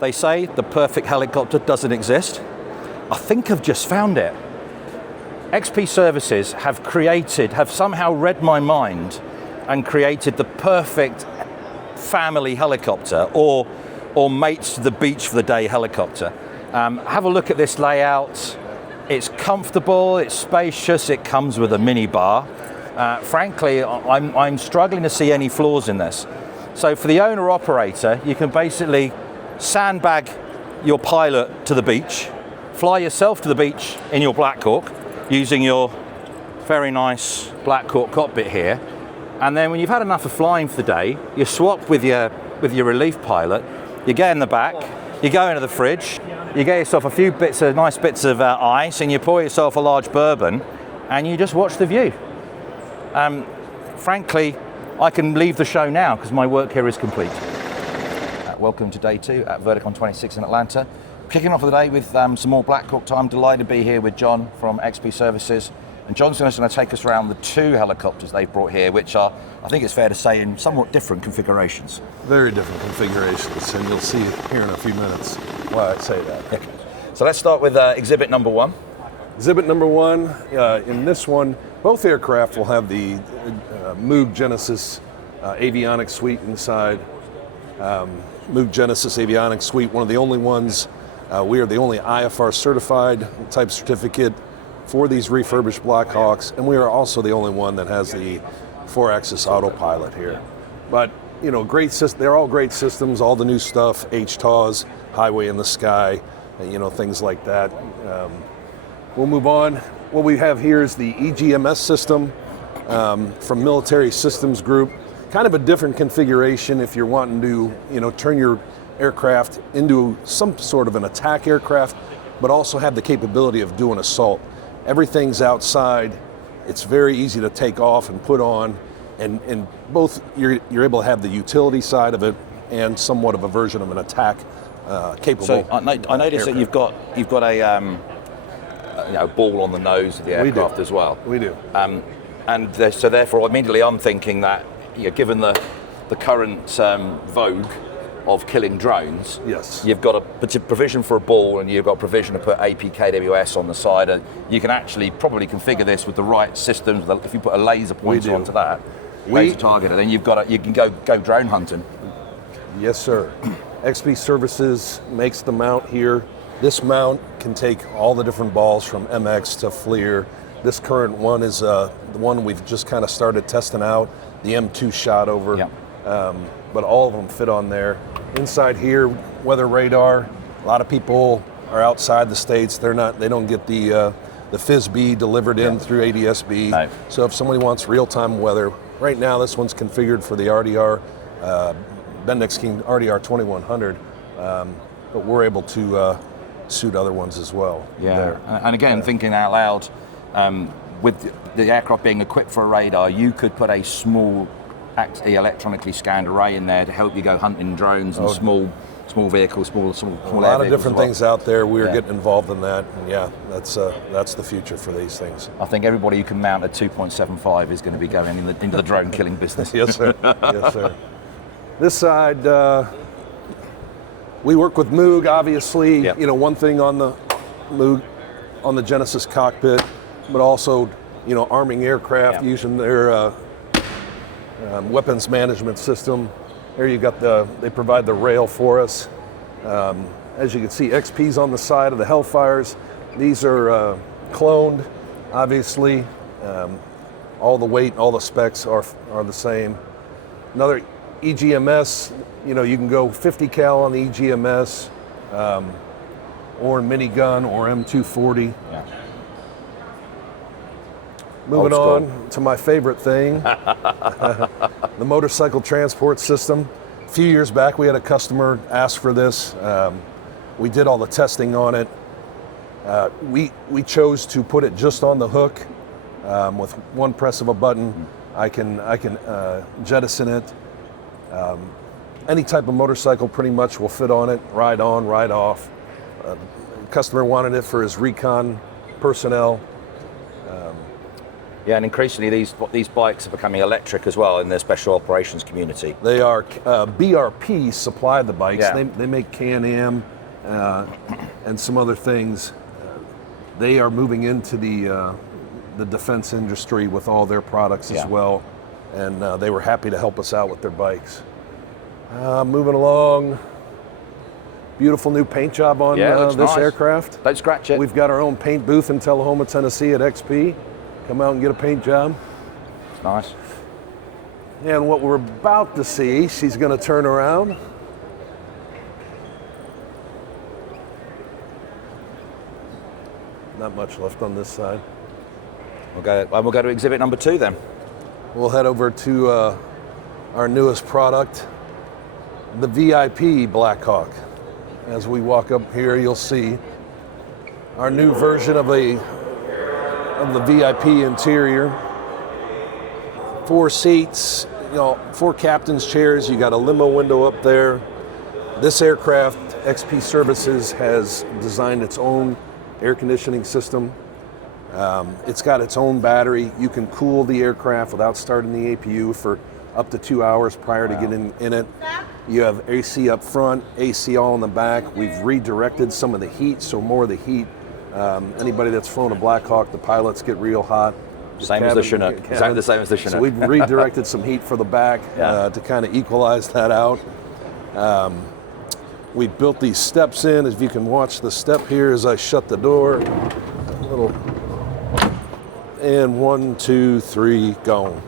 They say the perfect helicopter doesn't exist. I think I've just found it. XP Services have somehow read my mind and created the perfect family helicopter or mates to the beach for the day helicopter. Have a look at this layout. It's comfortable, it's spacious, it comes with a mini bar. Frankly, I'm struggling to see any flaws in this. So for the owner operator, you can basically sandbag your pilot to the beach, fly yourself to the beach in your Black Hawk using your very nice Black Hawk cockpit here. And then when you've had enough of flying for the day, you swap with your relief pilot, you get in the back, you go into the fridge, you get yourself a few nice bits of ice, and you pour yourself a large bourbon, and you just watch the view. Frankly, I can leave the show now because my work here is complete. Welcome to day 2 at Verticon 26 in Atlanta. Kicking off of the day with some more Black Hawk time. Delighted to be here with John from XP Services. And John's going to take us around the 2 helicopters they've brought here, which are, I think it's fair to say, in somewhat different configurations. Very different configurations, and you'll see here in a few minutes why I say that. Okay. So let's start with exhibit number 1. Exhibit number 1, in this one, both aircraft will have the Moog Genesis avionics suite inside. Moog Genesis avionics suite, one of the only ones, we are the only IFR certified type certificate for these refurbished Black Hawks, and we are also the only one that has the 4-axis autopilot here. But great system. They're all great systems. All the new stuff, HTAWs, Highway in the Sky, things like that. We'll move on. What we have here is the EGMS system from Military Systems Group. Kind of a different configuration if you're wanting to, turn your aircraft into some sort of an attack aircraft, but also have the capability of doing assault. Everything's outside. It's very easy to take off and put on, and both you're able to have the utility side of it and somewhat of a version of an attack capable. So I noticed that you've got a ball on the nose of the aircraft as well. We do. So therefore, immediately I'm thinking that given the current vogue of killing drones, yes, you've got a provision for a ball, and you've got provision to put APKWS on the side, and you can actually probably configure this with the right systems. If you put a laser pointer onto that, laser targeter, then you can go drone hunting. Yes, sir. XP Services makes the mount here. This mount can take all the different balls from MX to FLIR. This current one is the one we've just kind of started testing out, the M2 shot over. Yep. But all of them fit on there. Inside here, weather radar. A lot of people are outside the states. They don't get the FISB delivered in through ADSB. No. So if somebody wants real-time weather, right now this one's configured for the RDR, Bendix King RDR 2100, but we're able to suit other ones as well. Yeah, there. And again, thinking out loud, with the aircraft being equipped for a radar, you could put a small electronically scanned array in there to help you go hunting drones and small vehicles, small a lot of different things out there. We're getting involved in that, and that's the future for these things. I think everybody who can mount a 2.75 is going to be going into the drone killing business. Yes, sir. Yes, sir. This side, we work with Moog, obviously. Yep. One thing on the Moog, on the Genesis cockpit, but also, arming aircraft using their weapons management system. There you got they provide the rail for us. As you can see, XP's on the side of the Hellfires. These are cloned, obviously. All the weight, all the specs are the same. Another EGMS, you can go 50 cal on the EGMS, or minigun, or M240. Yeah. Moving on to my favorite thing, the motorcycle transport system. A few years back, we had a customer ask for this. We did all the testing on it. We chose to put it just on the hook. With one press of a button, I can jettison it. Any type of motorcycle pretty much will fit on it, ride on, ride off. Customer wanted it for his recon personnel. Yeah, and increasingly these bikes are becoming electric as well in the special operations community. They are BRP supply the bikes. Yeah. They make Can-Am and some other things. They are moving into the defense industry with all their products as well, and they were happy to help us out with their bikes. Moving along, beautiful new paint job on this nice. aircraft. Don't scratch it. We've got our own paint booth in Tullahoma, Tennessee at XP. Come out and get a paint job. It's nice. And what we're about to see, she's going to turn around. Not much left on this side. We'll go to exhibit number 2 then. We'll head over to our newest product, the VIP Blackhawk. As we walk up here, you'll see our new version of the VIP interior. 4 seats, 4 captain's chairs. You got a limo window up there. This aircraft, XP Services, has designed its own air conditioning system. It's got its own battery. You can cool the aircraft without starting the APU for up to 2 hours prior to getting in it. You have AC up front, AC all in the back. We've redirected some of the heat, so more of the heat. Anybody that's flown a Blackhawk, the pilots get real hot. Same as the Chinook. Exactly the same as the Chinook. So we've redirected some heat for the back to kind of equalize that out. We built these steps in. As you can watch the step here as I shut the door. And 1, 2, 3, go.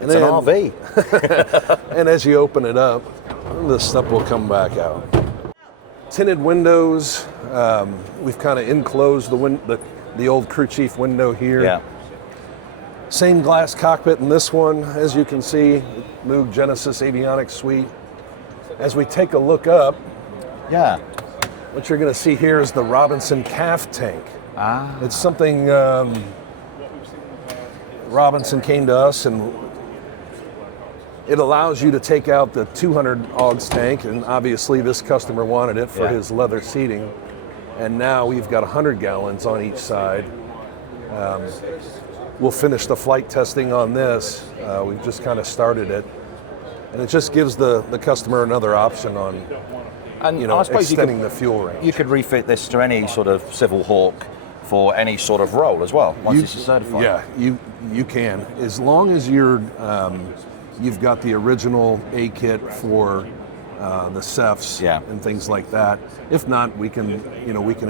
It's an RV. And as you open it up, the step will come back out. Tinted windows. We've kind of enclosed the old crew chief window here. Yeah. Same glass cockpit in this one, as you can see, Moog Genesis Avionics Suite. As we take a look up, what you're going to see here is the Robinson calf tank. It's something Robinson came to us, and it allows you to take out the 200 AUGS tank, and obviously this customer wanted it for his leather seating. And now we've got 100 gallons on each side. We'll finish the flight testing on this. We've just kind of started it. And it just gives the customer another option on I suppose extending the fuel range. You could refit this to any sort of Civil Hawk for any sort of role as well, once it's certified. Yeah, you can. As long as you've got the original A-kit for the CEFs and things like that. If not, we can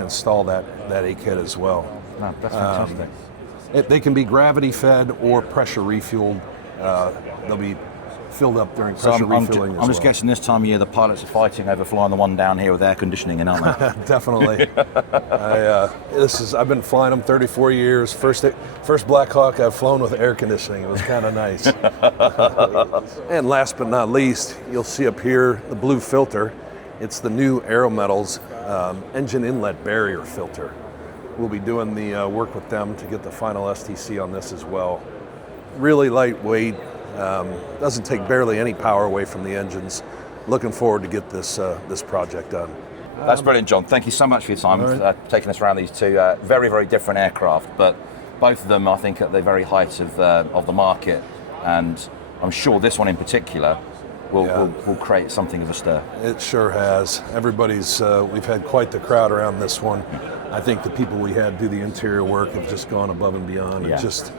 install that A-kit as well. No, that's fantastic. They can be gravity fed or pressure refueled. They'll be filled up during pressure refueling as well. I'm just guessing this time of year the pilots are fighting over flying the one down here with air conditioning in, aren't they? Definitely. I've been flying them 34 years. First Blackhawk I've flown with air conditioning. It was kind of nice. And last but not least, you'll see up here the blue filter. It's the new Aerometals engine inlet barrier filter. We'll be doing the work with them to get the final STC on this as well. Really lightweight. Doesn't take barely any power away from the engines. Looking forward to get this project done. That's brilliant, John. Thank you so much for your time, for taking us around these two very, very different aircraft, but both of them, I think, at the very height of the market, and I'm sure this one in particular will create something of a stir. It sure has. We've had quite the crowd around this one. I think the people we had do the interior work have just gone above and beyond. Yeah. It's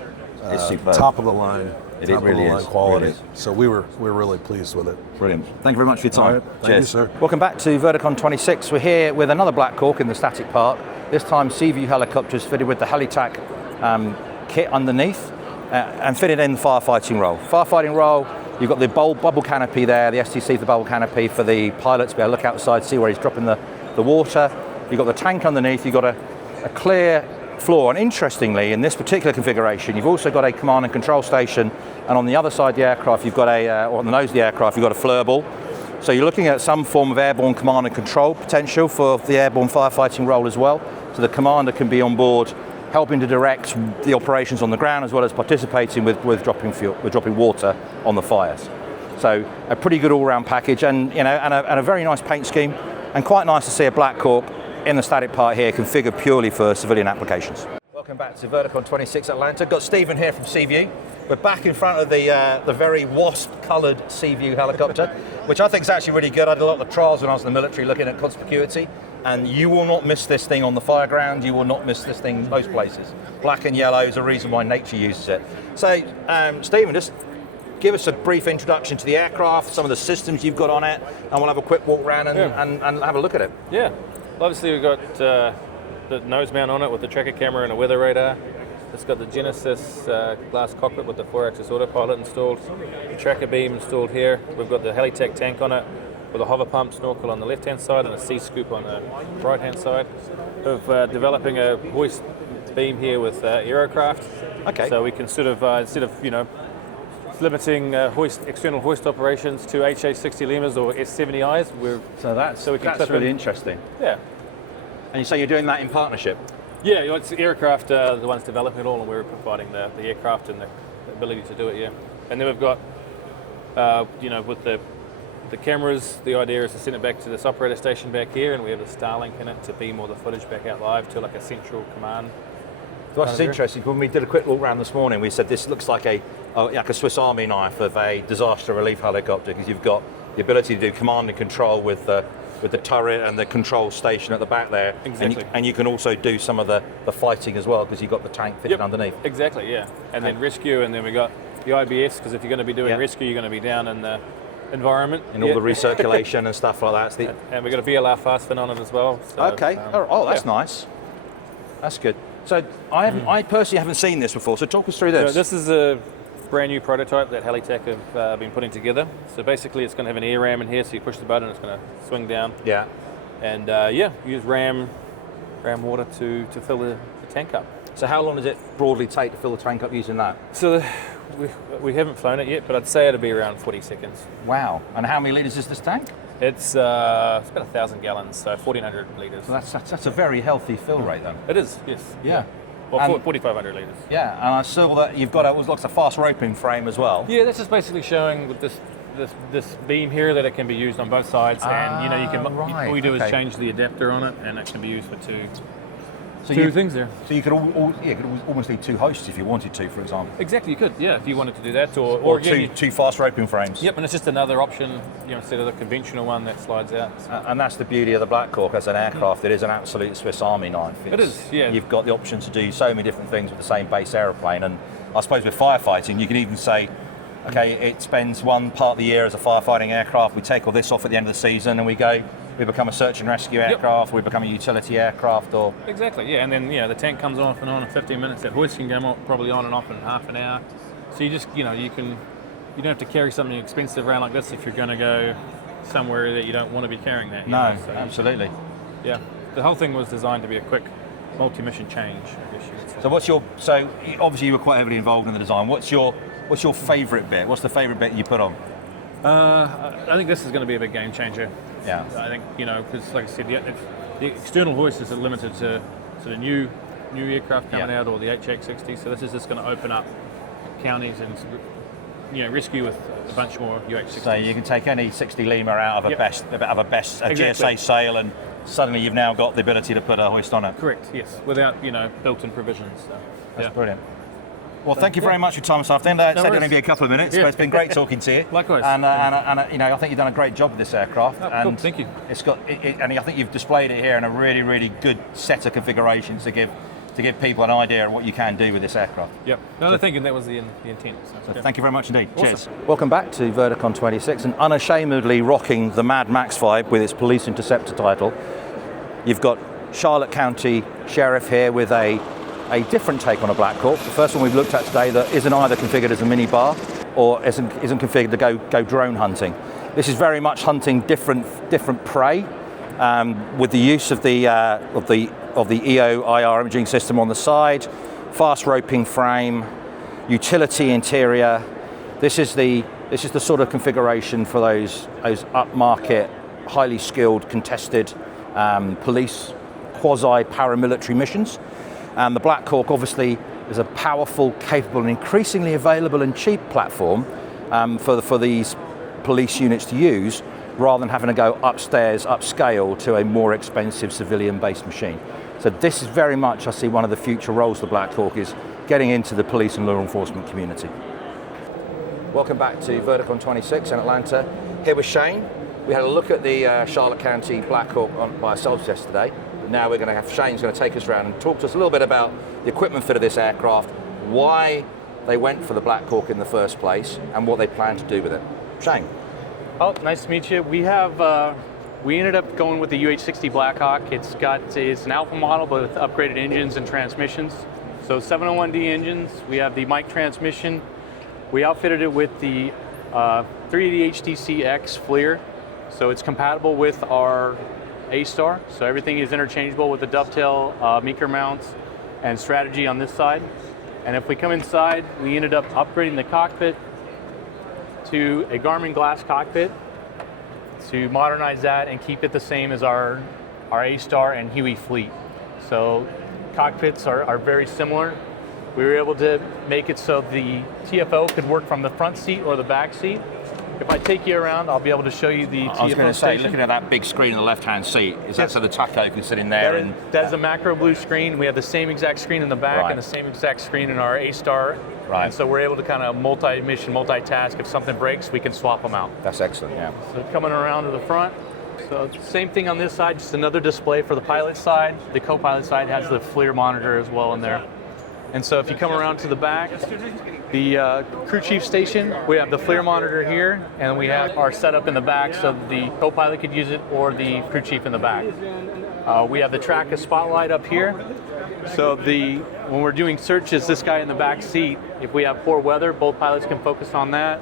top of the line. It really is quality. Really is. So we're really pleased with it. Brilliant. Thank you very much for your time. All right. Thank you, sir. Welcome back to Verticon 26. We're here with another Black Hawk in the static park. This time Seaview helicopters fitted with the HeliTac kit underneath and fitted in the firefighting role. Firefighting role, you've got the bubble canopy there, the STC for the bubble canopy for the pilot to be able to look outside, see where he's dropping the water. You've got the tank underneath, you've got a clear floor, and interestingly, in this particular configuration, you've also got a command and control station, and on the other side of the aircraft, you've got or on the nose of the aircraft, you've got a fleurball. So you're looking at some form of airborne command and control potential for the airborne firefighting role as well. So the commander can be on board, helping to direct the operations on the ground, as well as participating with dropping water on the fires. So a pretty good all-round package, and a very nice paint scheme, and quite nice to see a Black Hawk in the static part here configured purely for civilian applications. Welcome back to Verticon 26 Atlanta. Got Stephen here from Seaview. We're back in front of the very wasp-coloured Seaview helicopter, which I think is actually really good. I did a lot of the trials when I was in the military looking at conspicuity, and you will not miss this thing on the fireground. You will not miss this thing most places. Black and yellow is a reason why nature uses it. So, Stephen, just give us a brief introduction to the aircraft, some of the systems you've got on it, and we'll have a quick walk around and have a look at it. Yeah, obviously we've got the nose mount on it with the tracker camera and a weather radar. It's got the Genesis glass cockpit with the 4-axis autopilot installed, the tracker beam installed here. We've got the HeliTech tank on it with a hover pump snorkel on the left-hand side and a C-scoop on the right-hand side. We're developing a hoist beam here with Aerocraft. Okay. So we can sort of, instead of, limiting external hoist operations to HA60 lemurs or S70Is, So we can that's really interesting. Yeah. And you say you're doing that in partnership? Yeah, it's Aircraft, the ones developing it all, and we're providing the aircraft and the ability to do it. Yeah, and then we've got, with the cameras, the idea is to send it back to this operator station back here, and we have a Starlink in it to beam all the footage back out live to like a central command. So that's interesting. When we did a quick walk around this morning, we said this looks like a Swiss Army knife of a disaster relief helicopter, because you've got the ability to do command and control with the turret and the control station at the back there. Exactly. And you can also do some of the fighting as well, because you've got the tank fitted underneath. Exactly, yeah. And then rescue, and then we got the IBS, because if you're going to be doing rescue, you're going to be down in the environment. And all the recirculation and stuff like that. And we've got a VLR fast fin on it as well. So, okay. That's nice. That's good. So I personally haven't seen this before, so talk us through this. So this is a brand new prototype that HeliTech have been putting together. So basically it's going to have an air ram in here, so you push the button, it's going to swing down. Yeah. And use ram water to fill the tank up. So how long does it broadly take to fill the tank up using that? So we haven't flown it yet, but I'd say it'll be around 40 seconds. Wow. And how many litres is this tank? It's about 1,000 gallons, so 1,400 litres. So that's a very healthy fill rate then. It is, yes. Yeah. Well, 4,500 litres. Yeah, and I saw that you've got a fast roping frame as well. Yeah, that's just basically showing with this beam here that it can be used on both sides, and you can. All we do is change the adapter on it, and it can be used for two things there. So you could almost need two hosts if you wanted to, for example. Exactly, you could. Yeah, if you wanted to do that, or again, two fast roping frames. Yep, and it's just another option, instead of the conventional one that slides out. And that's the beauty of the Black Hawk as an aircraft. It is an absolute Swiss Army knife. It is. Yeah. You've got the option to do so many different things with the same base aeroplane, and I suppose with firefighting, you can even say, okay, it spends one part of the year as a firefighting aircraft. We take all this off at the end of the season, and we become a search and rescue aircraft. We become a utility aircraft, or exactly, yeah. And then the tank comes off and on in 15 minutes. That hoist can go probably on and off in half an hour. So you just you don't have to carry something expensive around like this if you're going to go somewhere that you don't want to be carrying that. No, absolutely. Yeah, the whole thing was designed to be a quick multi-mission change, I guess you would say. So obviously you were quite heavily involved in the design. What's your favourite bit? What's the favourite bit you put on? I think this is going to be a big game changer. Yeah. I think, because like I said, the external hoist is limited to sort of new aircraft coming out, or the HX60. So this is just going to open up counties and rescue with a bunch more UH60s. So you can take any 60 Lima out of a exactly. GSA sail, and suddenly you've now got the ability to put a hoist on it. Correct. Yes, without built-in provisions. So, that's brilliant. Well, thank you very much for your time this afternoon. It said only be a couple of minutes, but it's been great talking to you. Likewise. And I think you've done a great job with this aircraft. Cool. Thank you. It's got, and I think you've displayed it here in a really, really good set of configurations to give people an idea of what you can do with this aircraft. Yep. No, thinking that was the intent. So thank you very much indeed. Awesome. Cheers. Welcome back to Verticon 26, and unashamedly rocking the Mad Max vibe with its police interceptor title. You've got Charlotte County Sheriff here with a different take on a Black Hawk. The first one we've looked at today that isn't either configured as a minibar or isn't configured to go drone hunting. This is very much hunting different prey with the use of the EO IR imaging system on the side, fast roping frame, utility interior. This is the sort of configuration for those upmarket, highly skilled, contested police quasi-paramilitary missions. And the Black Hawk obviously is a powerful, capable, and increasingly available and cheap platform for these police units to use, rather than having to go upstairs, upscale to a more expensive civilian-based machine. So this is very much, I see, one of the future roles of Black Hawk is getting into the police and law enforcement community. Welcome back to Verticon 26 in Atlanta. Here with Shane. We had a look at the Charlotte County Black Hawk by ourselves yesterday. Now we're going to have Shane's going to take us around and talk to us a little bit about the equipment fit of this aircraft, why they went for the Black Hawk in the first place, and what they plan to do with it. Shane. Oh, nice to meet you. We ended up going with the UH-60 Black Hawk. It's an alpha model, but with upgraded engines and transmissions. So 701D engines. We have the mic transmission. We outfitted it with the 380 HTC-X FLIR. So it's compatible with our A-Star. So everything is interchangeable with the dovetail meeker mounts and strategy on this side. And if we come inside, we ended up upgrading the cockpit to a Garmin glass cockpit to modernize that and keep it the same as our A-Star and Huey fleet. So cockpits are very similar. We were able to make it so the TFO could work from the front seat or the back seat. If I take you around, I'll be able to show you the TFO I was going to say, station. looking at that big screen in the left-hand seat, is that so the taco can sit in there? That's a macro blue screen. We have the same exact screen in the back Right. and the same exact screen in our A-Star. Right. And so we're able to kind of multi-mission, multitask. If something breaks, we can swap them out. That's excellent, yeah. So coming around to the front. So same thing on this side, just another display for the pilot side. The co-pilot side has the FLIR monitor as well in there. And so if you come around to the back, the crew chief station, we have the FLIR monitor here, and we have our setup in the back so the co-pilot could use it or the crew chief in the back. We have the Traca spotlight up here. So when we're doing searches, this guy in the back seat, if we have poor weather, both pilots can focus on that.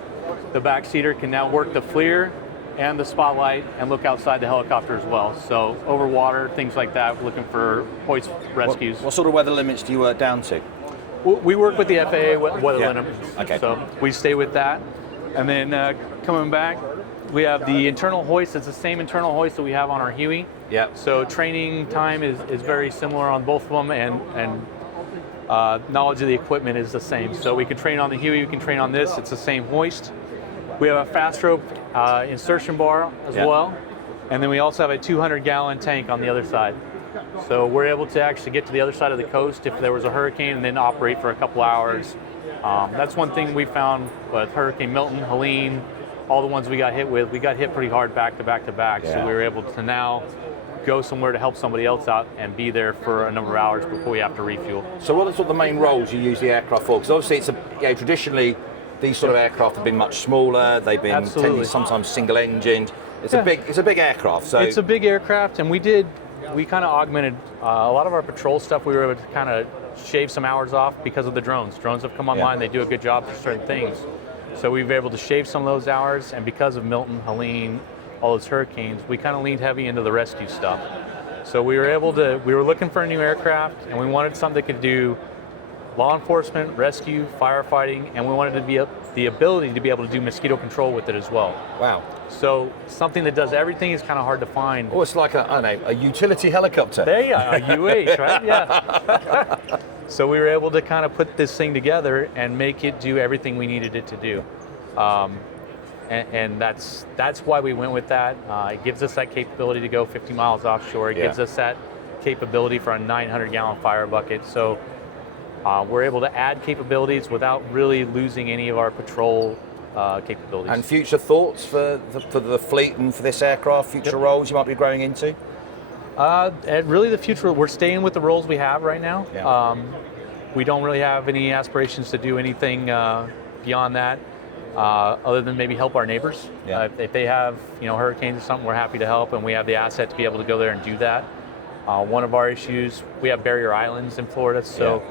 The back seater can now work the FLIR and the spotlight and look outside the helicopter as well. So over water, things like that, looking for hoist rescues. What sort of weather limits do you work down to? We work with the FAA weather limits, Okay. so we stay with that. And then coming back, we have the internal hoist. It's the same internal hoist that we have on our Huey. Yeah. So training time is very similar on both of them, and knowledge of the equipment is the same. So we can train on the Huey, we can train on this. It's the same hoist. We have a fast rope insertion bar as well. And then we also have a 200-gallon tank on the other side. So we're able to actually get to the other side of the coast if there was a hurricane and then operate for a couple hours. That's one thing we found with Hurricane Milton, Helene, all the ones we got hit with. We got hit pretty hard back to back to back. So we were able to now go somewhere to help somebody else out and be there for a number of hours before we have to refuel. So what are sort of the main roles you use the aircraft for? Because obviously traditionally these sort of aircraft have been much smaller. They've been sometimes single-engined. It's a big aircraft. So it's a big aircraft, and we kind of augmented a lot of our patrol stuff. We were able to kind of shave some hours off because of the drones. Drones have come online. They do a good job for certain things. So we were able to shave some of those hours, and because of Milton, Helene, all those hurricanes, we kind of leaned heavy into the rescue stuff. So we were looking for a new aircraft, and we wanted something that could do law enforcement, rescue, firefighting, and we wanted to be the ability to be able to do mosquito control with it as well. Wow. So something that does everything is kind of hard to find. Oh, it's like a utility helicopter. There you are, a UH, right? Yeah. So we were able to kind of put this thing together and make it do everything we needed it to do. And that's why we went with that. It gives us that capability to go 50 miles offshore. It gives us that capability for a 900-gallon fire bucket. So we're able to add capabilities without really losing any of our patrol capabilities. And future thoughts for the fleet and for this aircraft, future roles you might be growing into? And really the future, we're staying with the roles we have right now. Yeah. We don't really have any aspirations to do anything beyond that, other than maybe help our neighbors. Yeah. If they have hurricanes or something, we're happy to help, and we have the asset to be able to go there and do that. One of our issues, we have barrier islands in Florida, so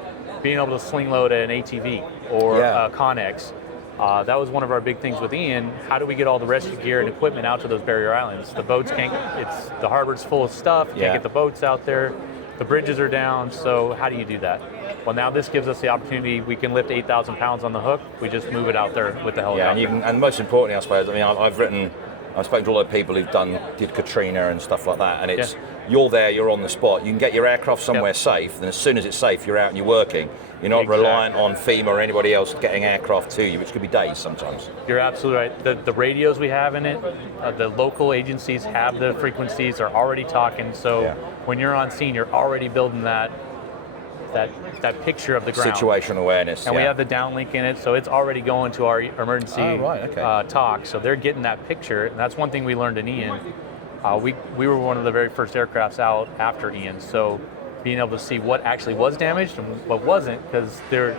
being able to sling load an ATV or a Connex, that was one of our big things with Ian. How do we get all the rescue gear and equipment out to those barrier islands? The boats the harbor's full of stuff, can't get the boats out there, the bridges are down, so how do you do that? Well, now this gives us the opportunity. We can lift 8,000 pounds on the hook. We just move it out there with the helicopter. Yeah, and most importantly, I suppose, I've written I've spoken to a lot of people who've did Katrina and stuff like that, and it's you're there, you're on the spot. You can get your aircraft somewhere safe, and as soon as it's safe, you're out and you're working. You're not reliant on FEMA or anybody else getting aircraft to you, which could be days sometimes. You're absolutely right. The radios we have in it, the local agencies have the frequencies, are already talking. So when you're on scene, you're already building that picture of the ground. Situational awareness. And we have the downlink in it, so it's already going to our emergency talk. So they're getting that picture, and that's one thing we learned in Ian. We were one of the very first aircrafts out after Ian, so being able to see what actually was damaged and what wasn't, because it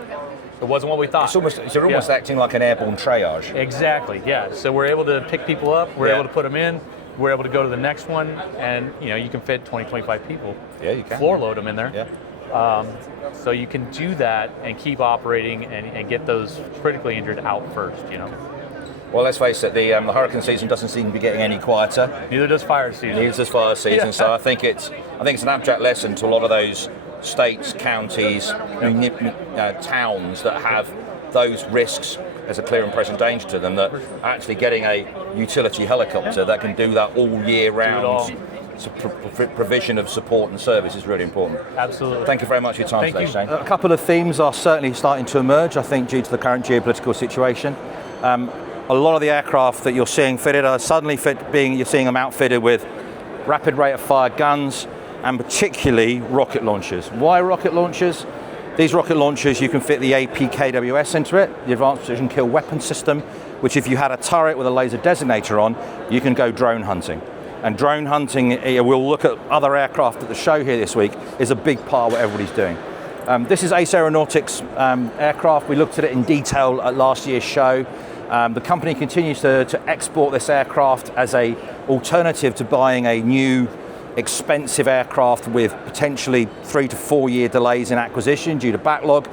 wasn't what we thought. You're almost acting like an airborne triage. Exactly, yeah. So we're able to pick people up, we're able to put them in, we're able to go to the next one, and you can fit 20, 25 people. Yeah, you can. Floor load them in there. Yeah. So you can do that and keep operating and get those critically injured out first, Well, let's face it, the hurricane season doesn't seem to be getting any quieter. Neither does fire season. Neither does fire season. So I think it's an abject lesson to a lot of those states, counties, towns that have those risks as a clear and present danger to them, that actually getting a utility helicopter that can do that all year round. Provision of support and service is really important. Absolutely. Thank you very much for your time today, Shane. A couple of themes are certainly starting to emerge, I think, due to the current geopolitical situation. A lot of the aircraft that you're seeing fitted are suddenly you're seeing them outfitted with rapid rate of fire guns, and particularly rocket launchers. Why rocket launchers? These rocket launchers, you can fit the APKWS into it, the Advanced Precision Kill Weapon System, which if you had a turret with a laser designator on, you can go drone hunting. And drone hunting, we'll look at other aircraft at the show here this week, is a big part of what everybody's doing. This is Ace Aeronautics aircraft. We looked at it in detail at last year's show. The company continues to export this aircraft as an alternative to buying a new, expensive aircraft with potentially 3 to 4 year delays in acquisition due to backlog.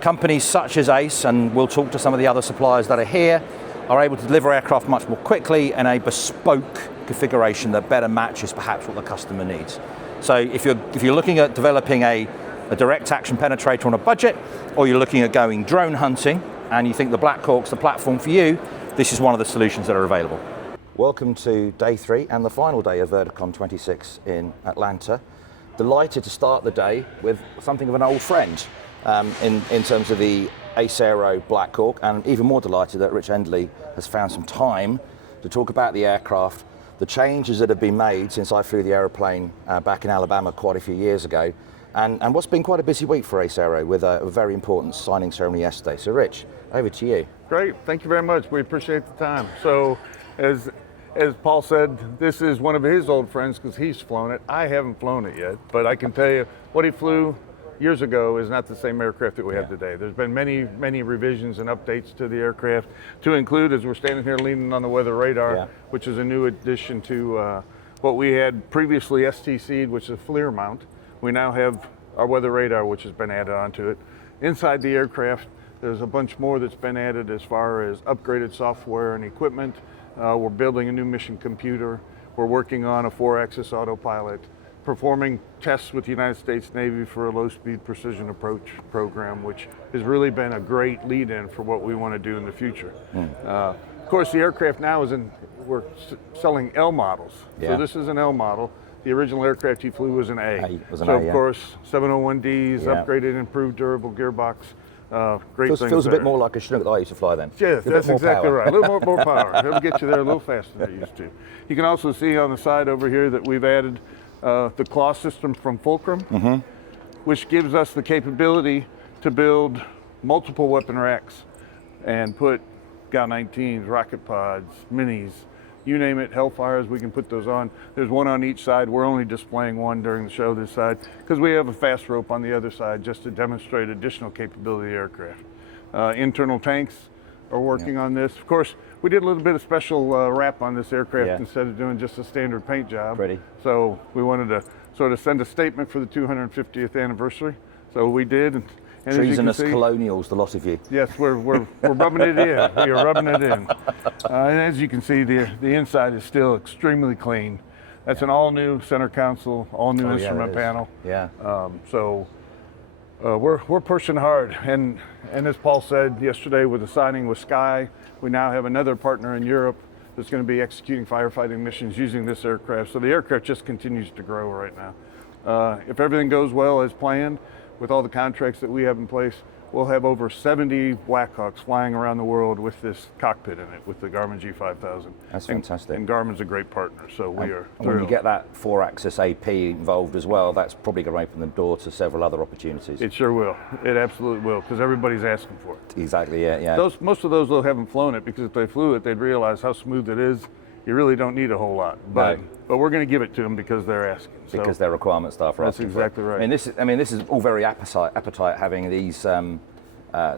Companies such as Ace, and we'll talk to some of the other suppliers that are here, are able to deliver aircraft much more quickly in a bespoke configuration that better matches perhaps what the customer needs. So if you're looking at developing a direct action penetrator on a budget, or you're looking at going drone hunting and you think the Black Hawk's the platform for you, this is one of the solutions that are available. Welcome to day 3 and the final day of Verticon 26 in Atlanta. Delighted to start the day with something of an old friend in terms of the Ace Aero Black Hawk, and even more delighted that Rich Endley has found some time to talk about the aircraft, the changes that have been made since I flew the aeroplane back in Alabama quite a few years ago, and what's been quite a busy week for Ace Aero with a very important signing ceremony yesterday. So Rich, over to you. Great, thank you very much. We appreciate the time. So as Paul said, this is one of his old friends because he's flown it. I haven't flown it yet, but I can tell you what he flew years ago is not the same aircraft that we have today. There's been many revisions and updates to the aircraft, to include, as we're standing here leaning on the weather radar, which is a new addition to what we had previously STC'd, which is a FLIR mount. We now have our weather radar, which has been added onto it. Inside the aircraft, there's a bunch more that's been added as far as upgraded software and equipment. We're building a new mission computer. We're working on a 4-axis autopilot, performing tests with the United States Navy for a low-speed precision approach program, which has really been a great lead-in for what we want to do in the future. Of course, the aircraft now we're selling L models. So this is an L model. The original aircraft he flew was an A. Of course, 701Ds, upgraded, improved, durable gearbox. Great things. Feels a bit more like a Chinook that I used to fly then. Yes, that's exactly right. A little more power. It'll get you there a little faster than it used to. You can also see on the side over here that we've added the claw system from Fulcrum, which gives us the capability to build multiple weapon racks and put GA-19s, rocket pods, minis, you name it, Hellfires, we can put those on. There's one on each side. We're only displaying one during the show this side because we have a fast rope on the other side just to demonstrate additional capability of the aircraft. Internal tanks are working on this. Of course, we did a little bit of special wrap on this aircraft instead of doing just a standard paint job. Pretty. So we wanted to sort of send a statement for the 250th anniversary. So we did. And treasonous colonials, the lot of you. Yes, we're rubbing it in. We are rubbing it in. And as you can see, the inside is still extremely clean. That's an all-new center console, all-new instrument panel. Yeah. So we're pushing hard. And as Paul said yesterday with the signing with Sky, we now have another partner in Europe that's going to be executing firefighting missions using this aircraft. So the aircraft just continues to grow right now. If everything goes well as planned, with all the contracts that we have in place, we'll have over 70 Blackhawks flying around the world with this cockpit in it, with the Garmin G5000. That's fantastic. And Garmin's a great partner, so we are and when you get that 4-axis AP involved as well, that's probably going to open the door to several other opportunities. It sure will. It absolutely will, because everybody's asking for it. Exactly, yeah. Most of those, though, haven't flown it, because if they flew it, they'd realize how smooth it is. You really don't need a whole lot, but we're going to give it to them because they're asking. Because their requirement staff are asking. That's exactly right. I mean, this is all very appetite having these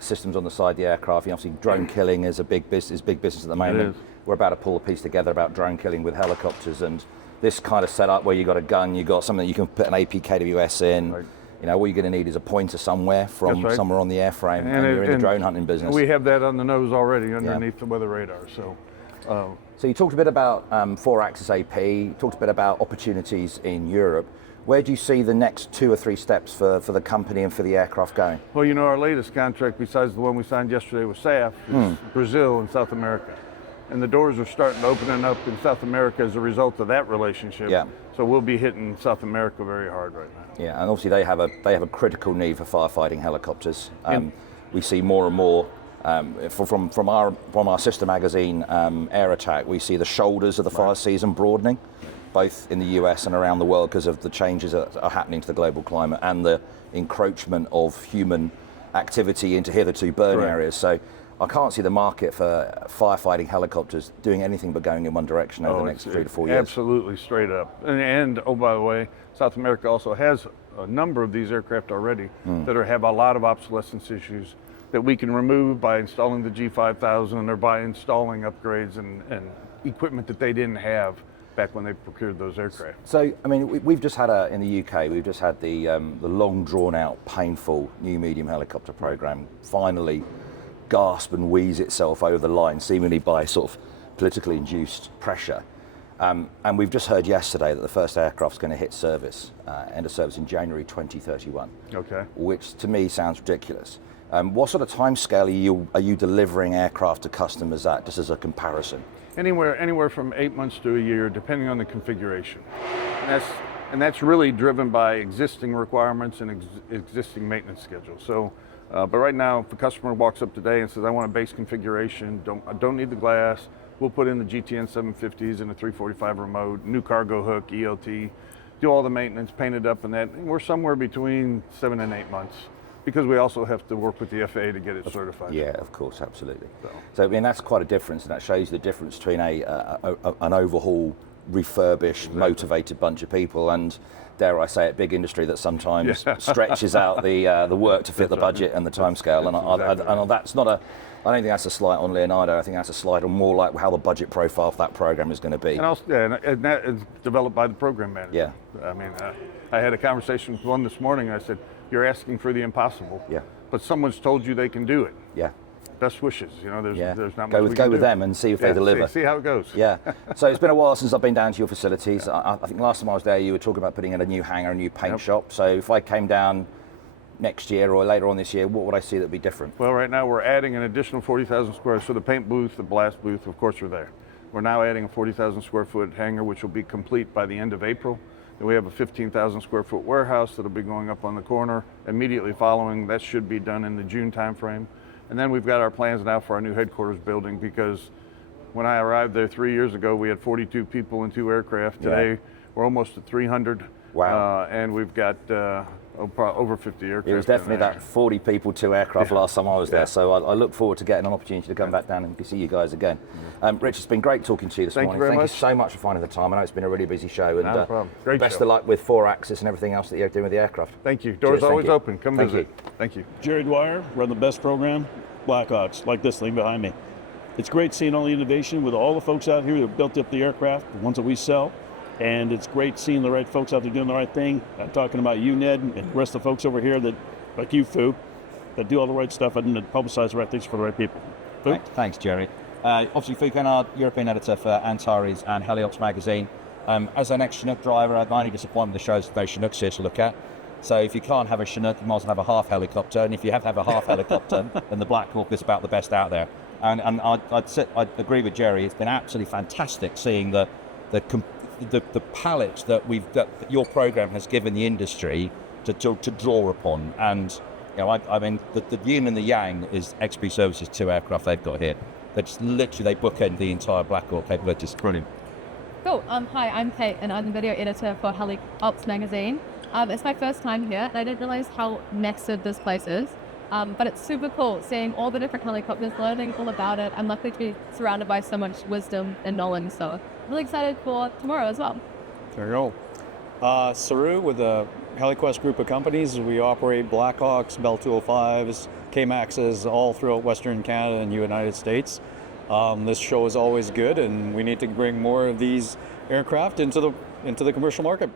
systems on the side of the aircraft. Obviously, drone killing is a big business at the moment. It is. We're about to pull a piece together about drone killing with helicopters, and this kind of setup where you got a gun, you got something that you can put an APKWS in. Right. You know, all you're going to need is a pointer somewhere from somewhere on the airframe, and you're in the drone hunting business. We have that on the nose already underneath the weather radar. So you talked a bit about 4-axis AP, you talked a bit about opportunities in Europe. Where do you see the next 2 or 3 steps for the company and for the aircraft going? Well, you know, our latest contract, besides the one we signed yesterday with SAF, is Brazil and South America. And the doors are starting to open up in South America as a result of that relationship. Yeah. So we'll be hitting South America very hard right now. Yeah, and obviously they have a critical need for firefighting helicopters. We see more and more from our sister magazine, Air Attack. We see the shoulders of the fire season broadening, both in the US and around the world, because of the changes that are happening to the global climate and the encroachment of human activity into hitherto burn areas. So I can't see the market for firefighting helicopters doing anything but going in one direction over the next 3 to 4 years. Absolutely, straight up. And oh, by the way, South America also has a number of these aircraft already that have a lot of obsolescence issues that we can remove by installing the G5000 or by installing upgrades and equipment that they didn't have back when they procured those aircraft. So, I mean, we've just had in the UK, we've just had the long drawn out, painful new medium helicopter program finally gasp and wheeze itself over the line, seemingly by sort of politically induced pressure. And we've just heard yesterday that the first aircraft's going to hit service, end of service in January 2031. Okay. Which to me sounds ridiculous. What sort of timescale are you delivering aircraft to customers at, just as a comparison? Anywhere from 8 months to a year, depending on the configuration. And that's really driven by existing requirements and existing maintenance schedules. So, but right now, if a customer walks up today and says, I want a base configuration, I don't need the glass, we'll put in the GTN 750s and a 345 remote, new cargo hook, ELT, do all the maintenance, paint it up, and that. And we're somewhere between 7 and 8 months, because we also have to work with the FAA to get it certified. Yeah, of course, absolutely. So I mean, that's quite a difference, and that shows you the difference between an overhaul, refurbished, motivated bunch of people, and, dare I say it, big industry that sometimes stretches out the work to fit the budget and the timescale. And that's not I don't think that's a slight on Leonardo. I think that's a slight on more like how the budget profile for that program is going to be. And also, and that is developed by the program manager. Yeah. I mean, I had a conversation with one this morning. I said, "You're asking for the impossible." Yeah. But someone's told you they can do it. Yeah. Best wishes. You know, there's not much go we can with do. them and see if they deliver. See how it goes. Yeah. So it's been a while since I've been down to your facilities. I think last time I was there, you were talking about putting in a new hangar, a new paint shop. So if I came down next year or later on this year, what would I see that would be different? Well, right now we're adding an additional 40,000 square. So the paint booth, the blast booth, of course, are there. We're now adding a 40,000 square foot hangar, which will be complete by the end of April. Then we have a 15,000 square foot warehouse that'll be going up on the corner immediately following. That should be done in the June timeframe. And then we've got our plans now for our new headquarters building, because when I arrived there 3 years ago, we had 42 people and 2 aircraft. Today, we're almost at 300. Wow. And we've got over 50 aircraft. It was definitely that 40 people, 2 aircraft last time I was there. So I look forward to getting an opportunity to come back down and see you guys again. Rich, it's been great talking to you this morning. Thank you so much for finding the time. I know it's been a really busy show. And no problem. Great best show. of luck with 4-axis and everything else that you're doing with the aircraft. Thank you. Doors always open. Come visit. Thank you. Jerry Dwyer, run the best program, Blackhawks, like this thing behind me. It's great seeing all the innovation with all the folks out here that built up the aircraft, the ones that we sell. And it's great seeing the right folks out there doing the right thing. I'm talking about you, Ned, and the rest of the folks over here that, like you, Fu, that do all the right stuff and that publicize the right things for the right people. Fu? Thanks, Jerry. Obviously, Fu Kennard, European editor for Antares and HeliOps magazine. As an ex-Chinook driver, my only disappointment with the show is those Chinooks here to look at. So if you can't have a Chinook, you might as well have a half helicopter. And if you have to have a half helicopter, then the Black Hawk is about the best out there. And I'd agree with Jerry. It's been absolutely fantastic seeing the palette that your program has given the industry to draw upon. And I mean the yin and the yang is XP Services 2 aircraft they've got here. That's literally, they bookend the entire Blackhawk capabilities. Brilliant. Cool. Hi, I'm Kate, and I'm the video editor for HeliOps magazine. It's my first time here, and I didn't realize how nested this place is. But it's super cool seeing all the different helicopters, learning all about it. I'm lucky to be surrounded by so much wisdom and knowledge, so I'm really excited for tomorrow as well. There you go. Saru with the HeliQuest group of companies. We operate Blackhawks, Bell 205s, K-Maxes all throughout Western Canada and United States. This show is always good, and we need to bring more of these aircraft into the commercial market.